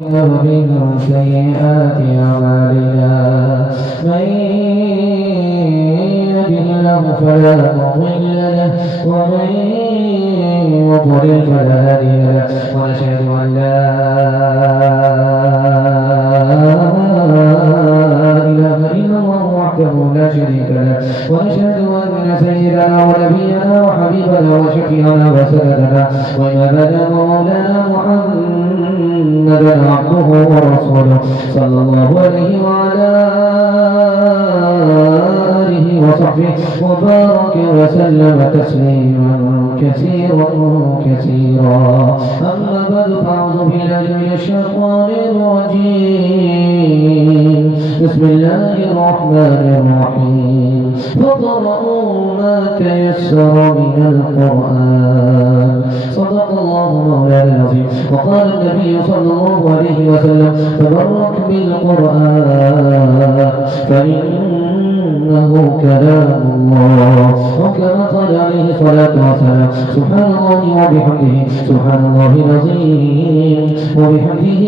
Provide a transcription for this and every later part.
ومن سيئات أعمالنا من يهده الله فلا مضل له ومن يضلل فلا هادي له ونشهد أن لا إله إلا الله وحده لا شريك له ونشهد أن سيدنا ونبينا وحبيبنا وشفيعنا وسندنا وإمامنا ومولانا محمدا عبده ورسوله صلى الله عليه وعلى آله وصحبه وبارك وسلم تسليما كثيرا كثيرا. أما بعد فأعوذ بالله من الشيطان الرجيم. بسم الله الرحمن الرحيم. فاقرؤوا ما تيسر من القرآن. صدق الله مولانا العظيم. وقال النبي صلى الله عليه وسلم: تبرك بالقرآن فإنه كلام الله. وكما قال عليه الصلاة والسلام: سبحان الله وبحمده سبحان الله العظيم وبحمده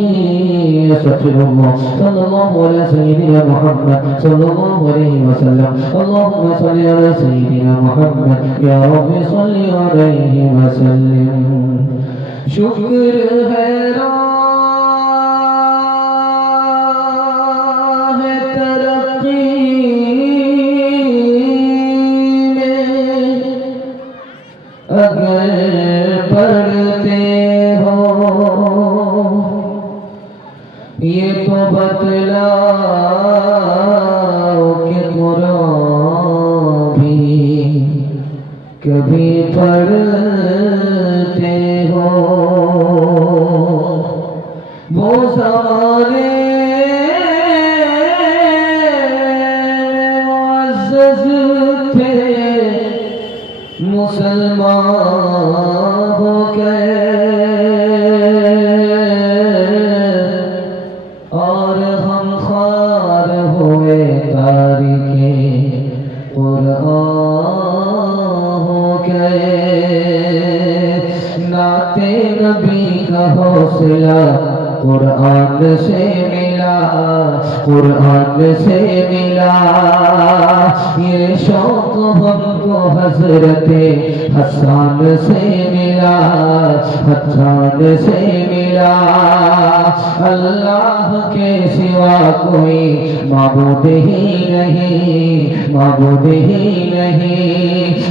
يستغفر الله. صلى الله على سيدنا محمد صلى الله عليه وسلم. اللهم صل على سيدنا محمد يا رب صل عليه وسلم. شکر ہے راہ ترقی میں اگر پڑھتے ہو یہ تو بتلاؤ کہ قرآن بھی کبھی پڑھتے ہو. وہ زمانے معزز تھے مسلمان ہو گئے اور ہم خوار ہوئے تاریخ قرآن ہو گئے. نعت نبی کا حوصلہ قرآن سے ملا، قرآن سے ملا. یہ شوق ہم کو حضرت حسان سے ملا، حسان سے ملا. اللہ کے سوا کوئی معبود ہی نہیں، معبود ہی نہیں.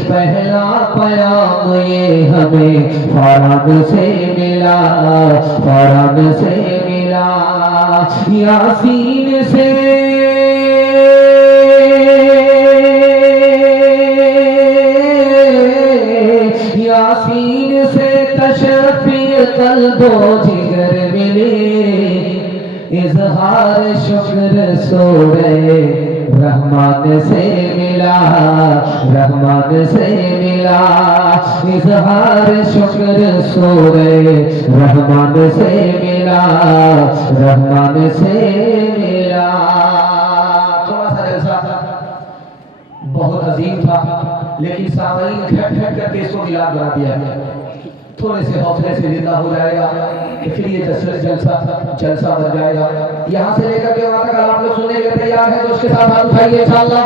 پہلا پیام یہ ہمیں فارغ سے ملا، فارغ سے ملا. یاسین سے یاسین سے تشفی قلب و جگر ملے. اظہار شکر سورہ رحمان سے ملا، رحمان سے ملا. اظہار شکر سورہ رحمان سے ملا، رحمان سے ملا. تھوڑا سا جلسہ بہت عظیم تھا لیکن سامعین کھٹ کھٹ کر کے اس کو ملاد بنا دیا ہے. تھوڑے سے حوصلے سے زندہ ہو جائے گا پھر یہ جلسہ بن جائے گا. یہاں سے لے کر کے وہاں تک آپ لوگ سننے کے تیار ہیں تو اس کے ساتھ ہاتھ اٹھائیے انشاءاللہ.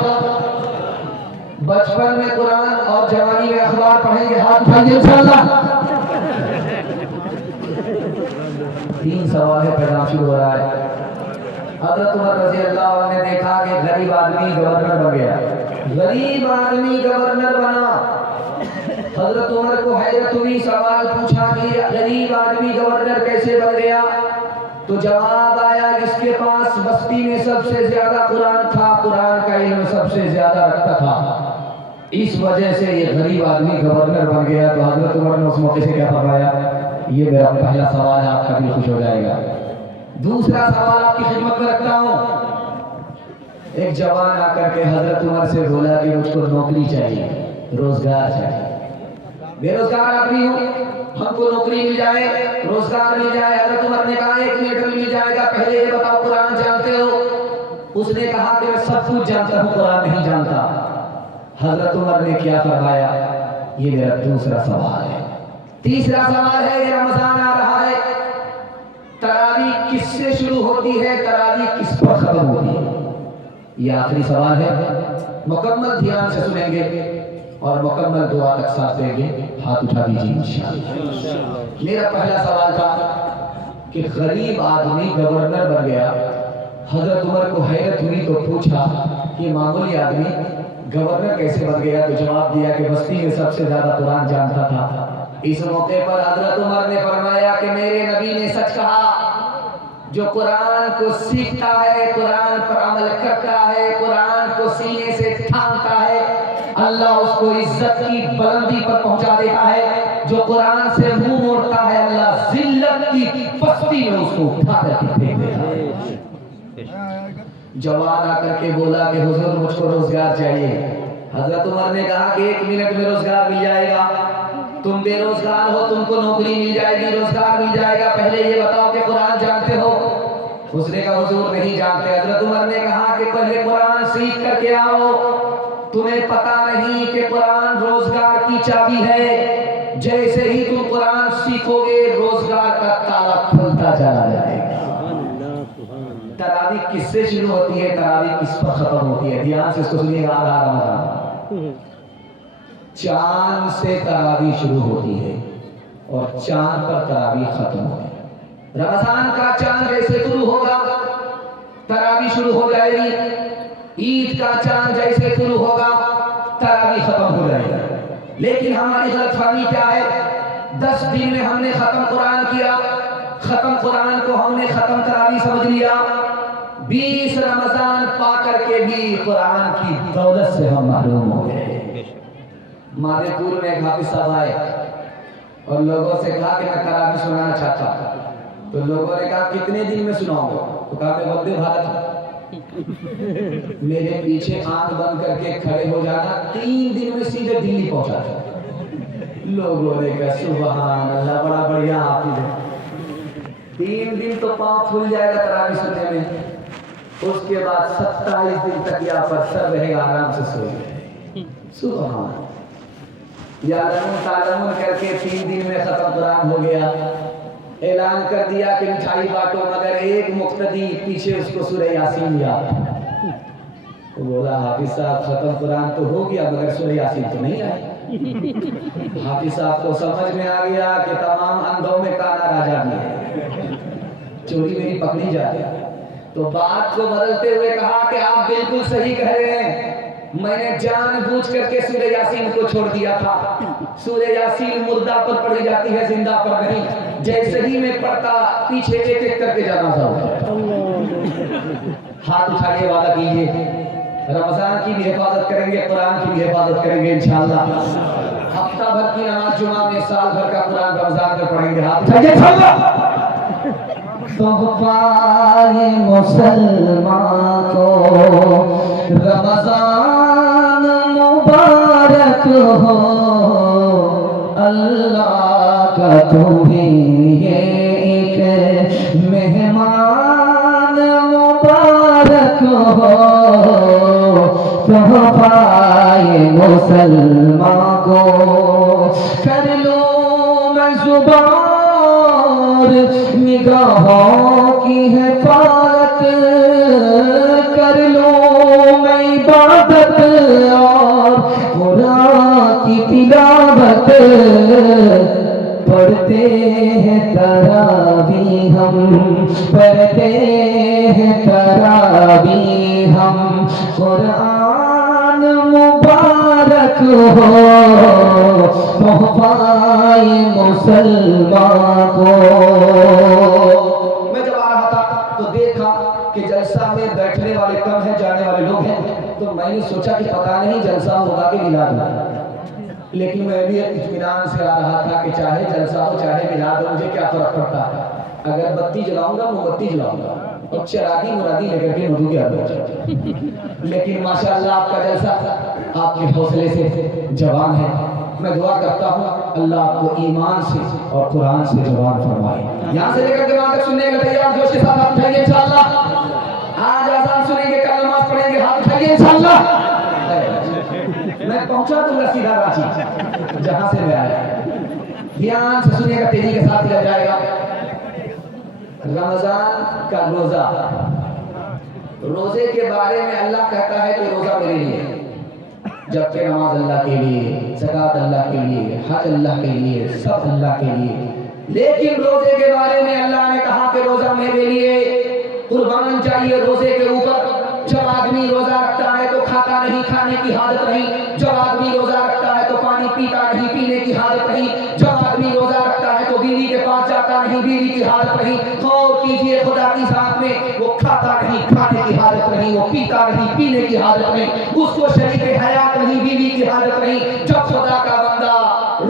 بچپن میں قرآن اور جوانی میں اخبار پڑھیں گے، ہاتھ اٹھائیے انشاءاللہ. 3 سوال ہے، پیغام شروع ہو رہا ہے. حضرت عمر رضی اللہ عنہ نے دیکھا کہ غریب آدمی گورنر بن گیا، غریب آدمی گورنر بنا. حضرت عمر کو حیرت ہوئی، سوال پوچھا کہ غریب آدمی گورنر کیسے بن گیا؟ تو جواب آیا جس کے پاس بستی میں سب سے زیادہ قرآن تھا، قرآن کا علم سب سے زیادہ رکھتا تھا، اس وجہ سے یہ غریب آدمی گورنر بن گیا. تو حضرت عمر نے اس موقع سے کیا فرمایا؟ یہ میرا پہلا سوال ہے، آپ کا دل خوش ہو جائے گا. دوسرا سوال آپ کی خدمت میں رکھتا ہوں. ایک جوان آ کر کے حضرت عمر سے بولا کہ مجھ کو نوکری چاہیے، روزگار چاہیے. بے روزگار آدمی ہوں، ہم کو نوکری مل جائے، روزگار مل جائے. حضرت عمر نے کہا 1 منٹ میں مل جائے گا، پہلے یہ بتاؤ قرآن جانتے ہو؟ اس نے کہا کہ میں سب کچھ جانتا ہوں، قرآن نہیں جانتا. حضرت عمر نے کیا فرمایا؟ یہ میرا دوسرا سوال ہے. تیسرا سوال ہے، یہ رمضان آ رہا ہے، तरावी किससे शुरू होती है, तरावी किस पर खत्म होती है? ये आखिरी सवाल है, मुकम्मल ध्यान से सुनेंगे और मुकम्मल दुआ तक साथ देंगे। हाथ उठा दीजिए इंशाअल्लाह। मेरा पहला सवाल था कि गरीब आदमी गवर्नर बन गया। हजरत उमर को हैरत हुई तो पूछा कि मामूली आदमी गवर्नर कैसे बन गया? तो जवाब दिया कि बस्ती में सबसे ज्यादा कुरान जानता था। इस मौके पर हजरत उमर ने फरमाया कि मेरे नबी ने सच कहा, जो कुरान को सीखता है, कुरान पर अमल करता है, कुरान को सीने से थामता है, अल्लाह उसको इज्जत की बुलंदी पर पहुंचा देता है। जो कुरान से मुंह मोड़ता है, अल्लाह जिल्लत की पस्ती में उसको उठा करके फेंक देता है। जवान आकर के बोला कि हुजूर मुझको रोजगार चाहिए। हजरत उमर ने कहा कि 1 मिनट में रोजगार मिल जाएगा, तुम बेरोजगार हो, तुमको नौकरी मिल जाएगी, रोजगार मिल जाएगा, पहले ये बताओ कि कुरान जानते हो? उसने कहा हुजूर नहीं जानते। हजरत उमर ने कहा कि पहले कुरान सीख करके आओ, तुम्हें पता नहीं कि कुरान रोजगार की चाबी है। जैसे ही तुम कुरान सीखोगे रोजगार का ताला खुलता चला जाएगा। तरावी किससे शुरू होती है, तरावी किस पर खत्म होती है? ध्यान से इसको सुनिएगा। आधा रमजान चांद से तरावी शुरू होती है और चांद पर तरावी खत्म होती है। रमजान का चांद जैसे शुरू होगा तरावी शुरू हो जाएगी, ईद का चांद जैसे शुरू होगा तरावी खत्म हो जाएगी। लेकिन हमारी गलतफहमी क्या है? 10 दिन में हमने खत्म कुरान किया, खत्म कुरान को हमने खत्म तरावी समझ लिया। 20 रमजान पा करके भी कुरान की दौलत से हम महरूम हो गए। मादेपुर में एक हाफिज साहब आए और लोगों से कहा कि मैं तरावी सुनाना चाहता। तो लोगों ने कहा कितने दिन में सुनाऊंगा? तो कहा मैं वंदे भारत, मेरे पीछे आंख बंद करके खड़े हो जाना, 3 दिन में सीधे दिल्ली पहुंचा था। लोगों ने कहा सुभान अल्लाह, बड़ा बढ़िया हाफिज है। 3 दिन तो पाँव फूल जाएगा तरावी सुनने में, उसके बाद 27 दिन तक यहाँ पर सर रहेगा, आराम से सोएगा। सुभान यालमून तालमून करके 3 दिन में खत्म कुरान हो गया। ऐलान कर दिया कि मिठाई बांटो, मगर एक मुक्तदी पीछे उसको सूरह यासीन याद। तो बोला हाफिज साहब खत्म कुरान तो हो गया मगर सूरह यासीन तो नहीं आई। हाफिज साहब को समझ में आ गया कि तमाम अंधों में काना राजा भी है, चोरी मेरी पकड़ी जा रही। तो बात को बदलते हुए कहा कि आप बिल्कुल सही कह रहे हैं, मैंने जानबूझ करके सूरह यासीन को छोड़ दिया था। सूरह यासीन मुर्दा पर पढ़ी जाती है, जिंदा पर नहीं। जैसे ही मैं पढ़ता पीछे एक एक करके जनाजा हो। हाथ उठाइए, वादा कीजिए रमजान की भी हिफाजत करेंगे, कुरान की भी हिफाजत करेंगे इंशाअल्लाह। हफ्ता भर की नमाज जुमा में, साल भर का कुरान रमजान में पढ़ेंगे। हाथ उठाइए इंशाअल्लाह। तोहफाए मुसलमान को रमजान मुबारक हो, अल्लाह का तुम्हें ये एक मेहमान मुबारक हो। तोहफाए मुसलमान को कर लो मैं जुबान, निगाहों की हिफाजत कर लो मैं इबादत, और कुरान की तिलावत पढ़ते हैं तरावी हम, पढ़ते हैं तरावी हम। कुरान मुबारक हो तोहफाए मुसलमान को। मैं जब आ रहा था तो देखा कि जलसा में बैठने वाले कम हैं, जाने वाले लोग हैं। तो मैंने सोचा कि पता नहीं जलसा होगा कि मिलाद होगा, लेकिन मैं भी इत्मीनान से आ रहा था कि चाहे जलसा हो चाहे मिलाद हो, मुझे क्या फर्क पड़ता है। अगर बत्ती जलाऊंगा मोमबत्ती जलाऊंगा और चरागी मुरादी लेकर के मधु की आदत। लेकिन माशाअल्लाह आपका जलसा आपके हौसले से जवान है। मैं दुआ करता हूँ अल्लाह आपको ईमान से और कुरान से जवान फरमाए। यहाँ से लेकर के वहाँ तक सुनने का तैयार जोश के साथ हाथ उठाइए इंशाअल्लाह। आज आजान सुनेंगे, कल नमाज पढ़ेंगे, हाथ उठाइए इंशाअल्लाह। मैं पहुंचा दूंगा सीधा रांची जहां से मैं आया। ध्यान से सुनिएगा, तेजी के साथ किया जाएगा। رمضان کا روزہ، روزے کے بارے میں اللہ کہتا ہے کہ روزہ میرے لیے، جبکہ نماز اللہ کے لیے، زکوٰۃ اللہ کے لیے، حج اللہ کے لیے، سب اللہ کے لیے۔ لیکن روزے کے بارے میں اللہ نے کہا کہ روزہ میرے لیے، قربان چاہیے روزے کے اوپر۔ جب آدمی روزہ رکھتا ہے تو کھاتا نہیں، کھانے کی حاجت نہیں۔ جب آدمی روزہ رکھتا ہے تو پانی پیتا نہیں، پینے کی حاجت نہیں۔ جب آدمی روزہ رکھتا ہے تو بیوی کے پاس جاتا نہیں، بیوی کی حاجت نہیں۔ غور کیجئے خدا کی ذات میں، وہ کھاتا نہیں، کھانے کی حاجت نہیں، وہ پیتا نہیں، پینے کی حاجت نہیں، اس کو شریک حیات نہیں، بیوی کی حاجت نہیں۔ جب خدا کا بندہ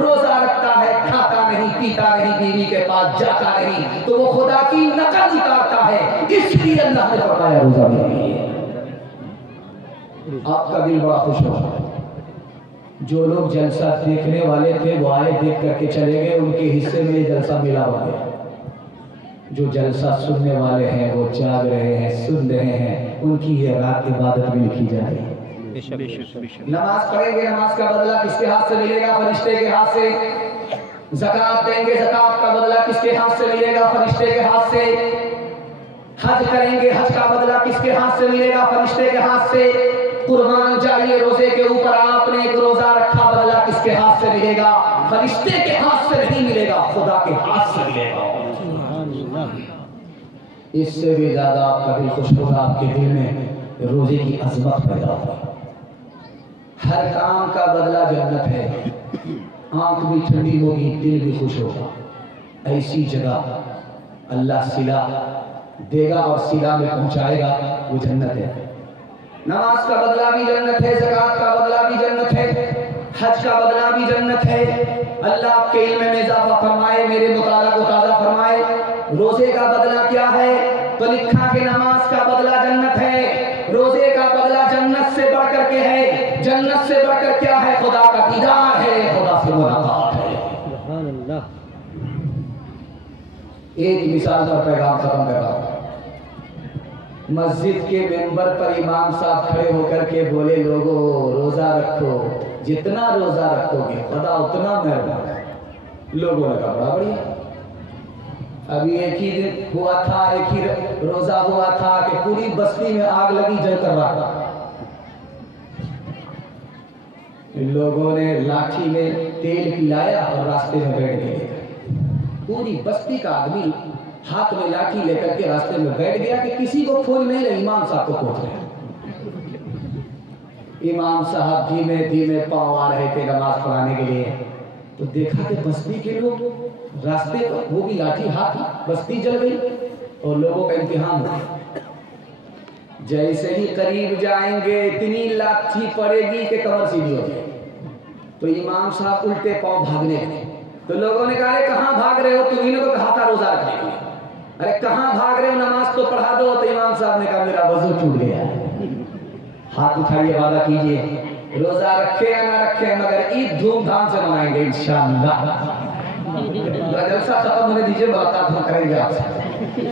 روزہ رکھتا ہے، کھاتا نہیں، پیتا نہیں، بیوی کے پاس جاتا نہیں، تو وہ خدا کی نقل اتارتا ہے۔ اس لیے اللہ نے فرمایا روزہ میرے لیے۔ آپ کا دل بڑا خوش ہوگا۔ جو لوگ جلسہ دیکھنے والے تھے وہ آئے، دیکھ کر کے چلے گئے، ان کے حصے میں یہ جلسہ ملا ہوا ہے۔ جو جلسہ سننے والے ہیں وہ جاگ رہے ہیں، سن رہے ہیں، ان کی یہ رات عبادت میں لکھی جا رہی ہے۔ نماز پڑھیں گے، نماز کا بدلہ کس کے ہاتھ سے ملے گا؟ فرشتے کے ہاتھ سے۔ زکوٰۃ دیں گے، زکوٰۃ کا بدلہ کس کے ہاتھ سے ملے گا؟ فرشتے کے ہاتھ سے۔ حج کریں گے، حج کا بدلہ کس کے ہاتھ سے ملے گا؟ فرشتے کے ہاتھ سے۔ قربان چاہیے روزے کے اوپر آپ نے ایک روزہ رکھا، بدلہ کس کے ہاتھ سے ملے گا؟ فرشتے کے ہاتھ سے نہیں ملے گا، خدا کے ہاتھ سے ملے گا۔ اس سے بھی زیادہ آپ کا دل خوش ہوگا، آپ کے دل میں روزے کی عظمت پیدا ہوگی۔ ہر کام کا بدلہ جنت ہے۔ آنکھ بھی ٹھنڈی ہوگی، دل بھی خوش ہوگا۔ ایسی جگہ اللہ صلہ دے گا اور صلہ میں پہنچائے گا، وہ جنت ہے۔ نماز کا بدلہ بھی جنت ہے، زکوٰۃ کا بدلہ بھی جنت ہے، حج کا بدلہ بھی جنت ہے۔ اللہ آپ کے علم میں اضافہ فرمائے، میرے مطالعہ کو تازہ فرمائے۔ روزے کا بدلہ کیا ہے؟ تو لکھا کہ نماز کا بدلہ جنت ہے، روزے کا بدلہ جنت سے بڑھ کر کے ہے۔ جنت سے بڑھ کر کیا ہے؟ خدا کا دیدار ہے، خدا سے ملاقات ہے۔ سبحان اللہ۔ ایک مثال پر پیغام ختم کر رہا ہوں۔ مسجد کے ممبر پر امام صاحب کھڑے ہو کر کے بولے، لوگوں روزہ رکھو، جتنا روزہ رکھو گے خدا اتنا مہربان ہے۔ لوگوں نے کہا بڑا بڑھیا۔ ابھی ایک ہی دن ہوا تھا، ایک ہی روزہ ہوا تھا کہ پوری بستی میں آگ لگی، جل کر رہا تھا۔ لوگوں نے لاٹھی میں تیل پلایا اور راستے میں بیٹھ گئے۔ پوری بستی کا آدمی ہاتھ میں لاٹھی لے کر کے راستے میں بیٹھ گیا کہ کسی کو کھوج نہیں رہے، امام صاحب کو کھوج رہے۔ امام صاحب دھیمے دھیمے پاؤں آ رہے تھے نماز پڑھانے کے لیے، تو دیکھا کہ بستی کے لوگ راستے پر، وہ بھی لاٹھی ہاتھ، بستی جل گئی اور لوگوں کا امتحان ہو گیا۔ جیسے ہی قریب جائیں گے اتنی لاٹھی پڑے گی کہ کمر سیدھی ہو جائے، تو امام صاحب الٹے پاؤں بھاگنے لگے۔ تو لوگوں نے کہا کہاں بھاگ رہے ہو؟ تمہیں کو کہا تھا روزہ رکھنے کے لیے۔ ارے کہاں بھاگ رہے ہو؟ نماز تو پڑھا دو۔ تو امام صاحب نے کہا میرا وضو ٹوٹ گیا ہے۔ ہاتھ اٹھائیے، وعدہ کیجئے روزہ رکھے یا نہ رکھے مگر عید دھوم دھام سے منائیں گے انشاءاللہ۔ جلسہ ختم ہونے دیجئے، ملاقات ہم کریں گے آپ سے۔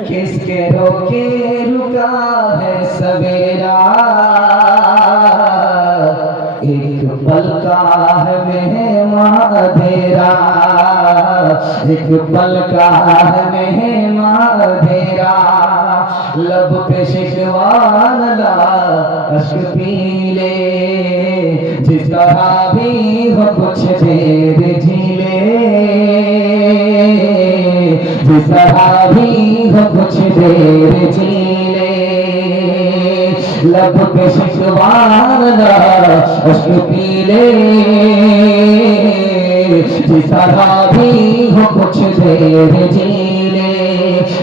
کس کے روکے رکا ہے سویرا، ایک پل کا ہے مہمان دھیرا، ایک پل کا ہے مہمان دھیرا، لب پہ شکوان لا اشک پی لے، جس طرح بھی ہو کچھ دیر جی لے، جس طرح بھی ہو کچھ دیر جی لے، لب پہ شکوان لا اشک پی لے، جس طرح بھی ہو کچھ دیر جی لے۔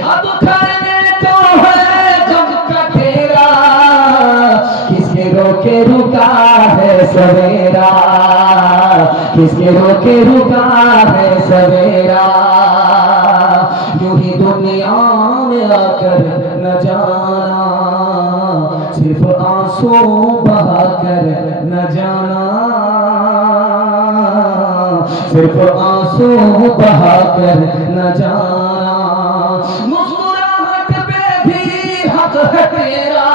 اب کرنے تو ہے جب کا تیرا، کس کے روکے رکا ہے سویرا، کس کے روکے رکا ہے سویرا، یوں ہی دنیا میں آ کر نہ جانا، صرف آنسو بہا کر نہ جانا، صرف آنسو بہا کر نہ جانا، مسکراہٹ پہ بھی حق ہے تیرا،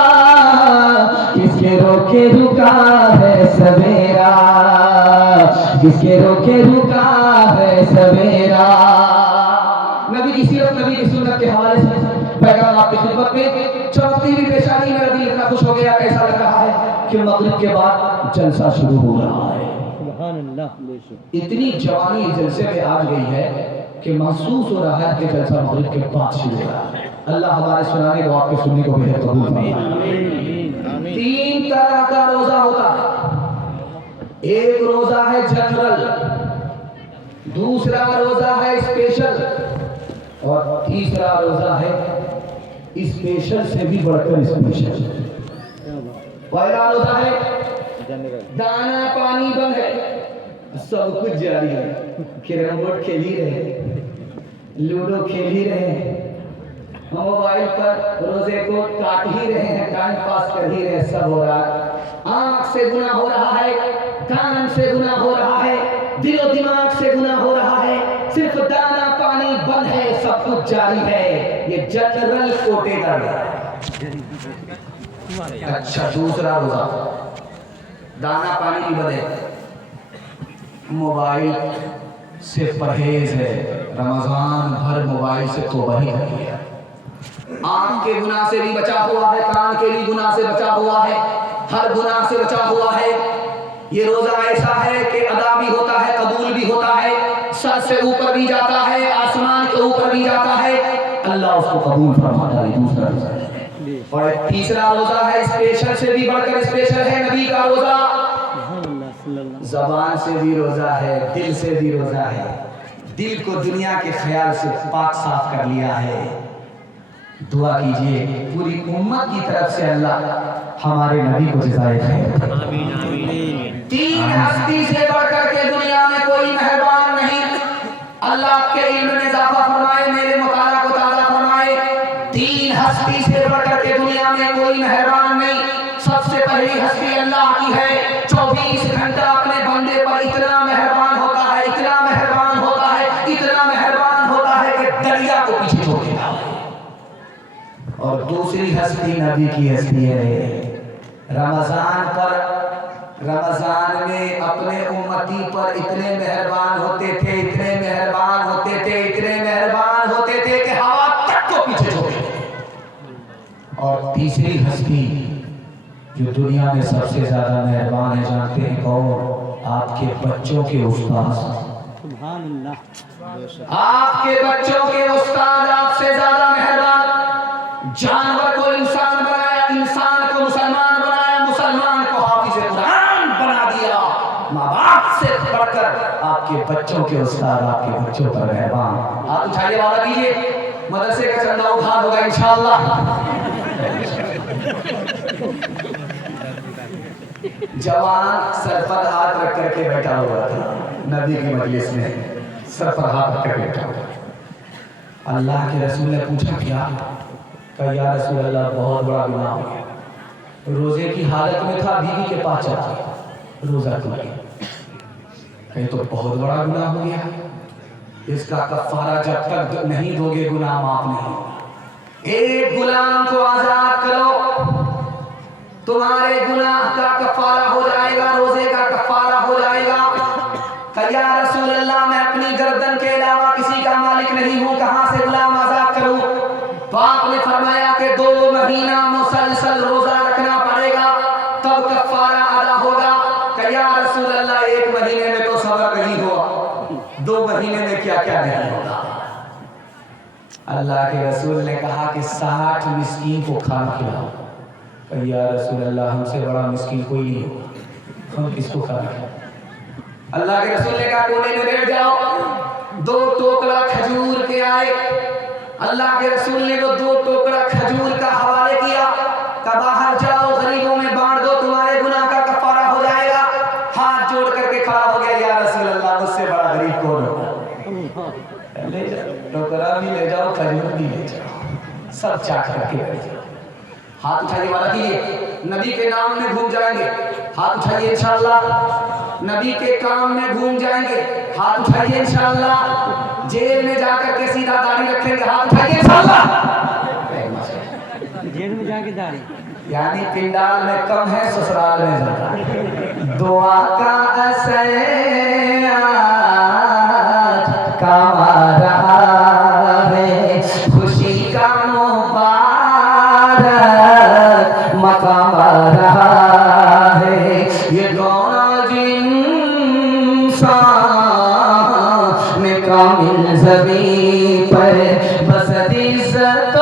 کس کے روکے رکا ہے سویرا، کس کے روکے رکا ہے سویرا۔ نبی کی سیرت، نبی کی سنت کے حوالے سے मोहब्बत में चमकती हुई पेशानी मेरा दिल इतना खुश हो गया, कैसा लग रहा है कि मगरिब के बाद जलसा शुरू हो रहा है। इतनी जवानी इस जलसे में आ गई है कि महसूस हो रहा है कि जलसा मगरिब के बाद शुरू हो रहा है। अल्लाह हमारे सुनाने को, आपके सुनने को बेहद कबूल फरमाए। 3 तरह का रोजा होता है। एक रोजा है जनरल, दूसरा रोजा है स्पेशल, और तीसरा रोजा है स्पेशल से भी बढ़कर स्पेशल। पहला रोजा है दाना पानी बंद है, सब कुछ जारी है, कैरम बोर्ड खेल ही रहे, लूडो खेल ही रहे हैं, मोबाइल पर रोजे को काट ही रहे हैं, टाइम पास कर ही रहे हैं, सब हो रहा है। आंख से गुनाह हो रहा है, कान से गुनाह हो रहा है, दिलो दिमाग से गुनाह हो रहा है, सिर्फ दाना पानी बंद है, सब कुछ जारी है। ये जनरल कोटे का है। अच्छा, दूसरा रोजा दाना पानी भी बंद है, मोबाइल से परहेज है, रमजान भर मोबाइल से तौबा ही है। आंख के गुनाह से भी बचा हुआ है, कान के भी गुनाह से बचा हुआ है, हर गुनाह से बचा हुआ है। ये रोजा ऐसा है कि अदा भी होता है, कबूल भी होता है, सर से ऊपर भी जाता है, आसमान के ऊपर भी जाता है, अल्लाह उसको कबूल फरमाता है। दूसरा रोजा है। और तीसरा रोजा है स्पेशल से भी बढ़कर स्पेशल है, नबी का रोजा। ज़बान से भी रोजा है, दिल से भी रोजा है, दिल को दुनिया के ख्याल से पाक साफ कर लिया है। दुआ कीजिए पूरी उम्मत की तरफ से अल्लाह हमारे नबी को जज़ाए खैर। आमीन आमीन। 3 हस्ती से बढ़कर के दुनिया में कोई मेहरबान नहीं। अल्लाह के इल्म में इजाफा फरमाए, मेरे मुताला को ताज़ा फरमाए। 3 हस्ती से बढ़कर के दुनिया में कोई मेहरबान नहीं। सबसे पहली हस्ती अल्लाह की है, 24 घंटा अपने बंदे पर इतना मेहरबान होता है, इतना मेहरबान होता है, इतना मेहरबान होता है कि दरिया को पीछे छोड़ देता है। और दूसरी हस्ती नबी की हस्ती है। रमजान में अपने उम्मती पर इतने मेहरबान होते थे, इतने मेहरबान होते थे, इतने मेहरबान होते थे कि हवा तक को पीछे छोड़ देते। और तीसरी हस्ती जो दुनिया में सबसे ज्यादा मेहरबान है, जानते हैं कौन? आपके बच्चों के उस्ताद। आपके बच्चों के उस्ताद आपसे ज्यादा मेहरबान। जानवर को इंसान बनाया, इंसान को मुसलमान बनाया, मुसलमान को हाफिज़ कुरान बना दिया। माँ बाप से बढ़कर आपके बच्चों के उस्ताद आपके बच्चों पर मेहरबान। हाथ उठाइए, वादा कीजिए, मदरसे का चंदा उधार होगा इंशाअल्लाह। जवान सर पर हाथ रख करके बैठा हुआ था नबी की मजलिस में, सर पर हाथ रख कर बैठा हुआ। अल्लाह के रसूल ने पूछा क्या? कहा या रसूल अल्लाह, बहुत बड़ा गुनाह हो गया। रोजे की हालत में था, बीवी के पास चला, रोजा टूट गया। कहीं तो बहुत बड़ा गुनाह हो गया, इसका कफारा जब तक नहीं दोगे गुनाह माफ नहीं। एक गुलाम को आजाद करो, तुम्हारे गुनाह का कफारा हो जाएगा, रोजे का कफारा हो जाएगा। या रसूल अल्लाह, मैं अपनी गर्दन के अलावा किसी का मालिक नहीं हूँ, कहाँ से गुलाम आजाद करूँ? तो आपने फरमाया कि 2 महीना मुसलसल रोजा रखना पड़ेगा, तब कफारा अदा होगा। या रसूल अल्लाह, 1 महीने में तो सब्र नहीं हुआ, 2 महीने में क्या क्या नहीं होगा? अल्लाह के रसूल ने कहा कि 60 मिस्कीन को खाना खिलाओ। या रसूल अल्लाह, हमसे बड़ा मिस्कीन कोई नहीं हो, हम किसको खाना खिलाएं? अल्लाह के रसूल ने कहा कोने में बैठ जाओ। 2 टोकरा खजूर के आए, अल्लाह के रसूल ने वो 2 टोकरा खजूर का हवाले किया, कहा बाहर जाओ, गरीबों में बांट दो, तुम्हारे गुनाह का कफारा हो जाएगा। हाथ जोड़ करके खड़ा हो गया, या रसूल अल्लाह, मुझसे बड़ा गरीब कौन होगा? ले जाओ, टोकरा भी ले जाओ, खजूर भी ले जाओ, सब चाट करके बैठ जाओ। हाथ उठाइए, वादा कीजिए नबी के नाम में घूम जाएंगे। हाथ उठाइए इंशाअल्लाह, नबी के काम में घूम जाएंगे। हाथ उठाइए इंशाअल्लाह, जेल में जाकर के सीधा दाढ़ी रखेंगे। हाथ उठाइए इंशाअल्लाह, जेल में जाके दाढ़ी, यानी पिंडाल में कम है, ससुराल में ज्यादा। दुआ का असर का रहा है, खुशी का मुबारक رہا ہے یہ کون آج انسان میں کامل زمین پر بس عزت